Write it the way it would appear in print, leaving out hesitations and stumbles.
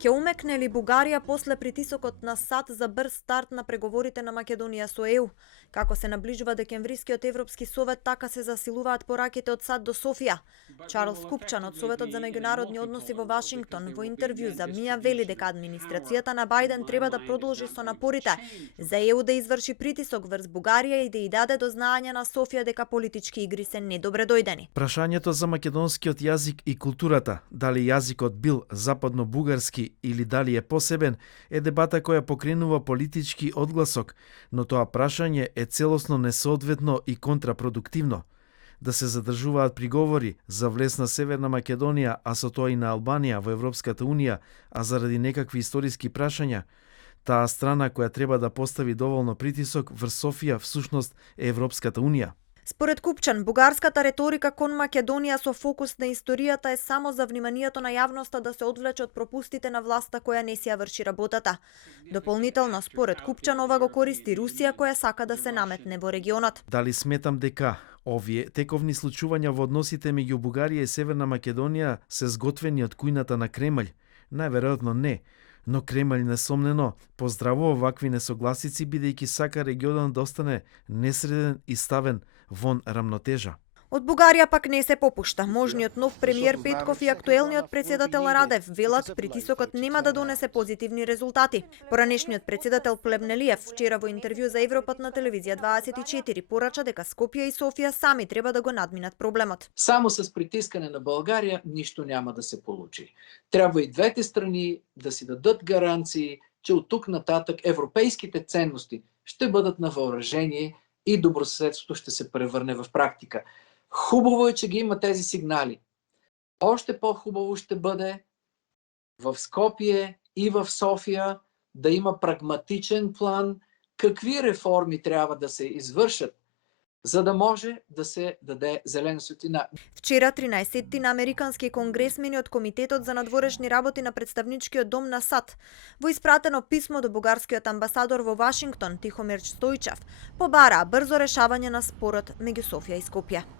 Ќе умекне ли Бугарија после притисокот на САД за брз старт на преговорите на Македонија со ЕУ? Како се наближува декемврискиот Европски совет, така се засилуваат пораките од САД до Софија. Чарлс Купчан од Советот за меѓународни односи во Вашингтон во интервју за МИА вели дека администрацијата на Бајден треба да продолжи со напорите за ЕУ да изврши притисок врз Бугарија и да ја даде до знаење на Софија дека политички игри се недобредојдени. Прашањето за македонскиот јазик и културата, дали јазикот бил западно-бугарски или дали е посебен, е дебата која покренува политички одгласок, но тоа прашање е целосно несоодветно и контрапродуктивно. Да се задржуваат приговори за влез на Северна Македонија, а со тоа и на Албанија во Европската Унија, а заради некакви историски прашања, таа страна која треба да постави доволно притисок врз Софија всушност е Европската Унија. Според Купчан, бугарската реторика кон Македонија со фокус на историјата е само за вниманието на јавноста да се одвлече од пропустите на власта која не си ја врши работата. Дополнително, според Купчан, ова го користи Русија која сака да се наметне во регионот. Дали сметам дека овие тековни случувања во односите меѓу Бугарија и Северна Македонија се сготвени од кујната на Кремљ? Најверојатно не. Но Кремљ несомнено поздравува вакви несогласици бидејќи сака регионот да остане несреден и ставен вон рамнотежа. Од Бугарија пак не се попушта. Можниот нов премиер Петков и актуелниот председател Радев велат притисокот нема да донесе позитивни резултати. Поранешниот председател Плевнелиев вчера во интервју за Европот на телевизија 24 порача дека Скопје и Софија сами треба да го надминат проблемот. Само с притискане на България ништо няма да се получи. Трябва и двете страни да си дадат гаранции, че от тук нататък европейските ценности ще бъдат на въоръжение и добросъседството ще се превърне в практика. Хубаво е, че ги има тези сигнали. Още по-хубаво ще бъде в Скопие и в София да има прагматичен план какви реформи трябва да се извършат, за да може да се даде зелена светлина. Вчера 13 на американски конгресмени од Комитетот за надворешни работи на представничкиот дом на САД во испратено писмо до бугарскиот амбасадор во Вашингтон Тихомир Стојчев побараа брзо решавање на спорот меѓу Софија и Скопје.